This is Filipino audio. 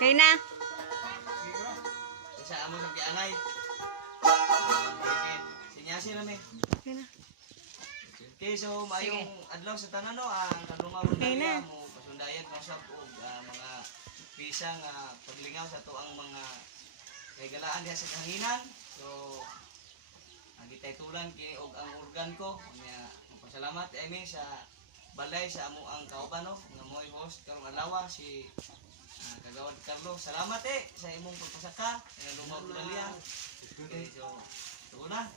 Kay na. Sa amo ng giangay. Sinyasi na may. Kay na. Okay, so mayong adlaw sa tanan no, ang kadungaw ron mo pasundayan mo sa mga pisang paglingaw sa to ang mga kaygalaan diha sa kahanginan. So gitay tulan kini og ang organ ko. Unya pasalamat emi sa balay sa amo ang kauban no, nga moy host karong adlaw si Kagawad Carlo. Salamat sa imong pagpasaka nga lumaw daliya. Okay, so tuon na.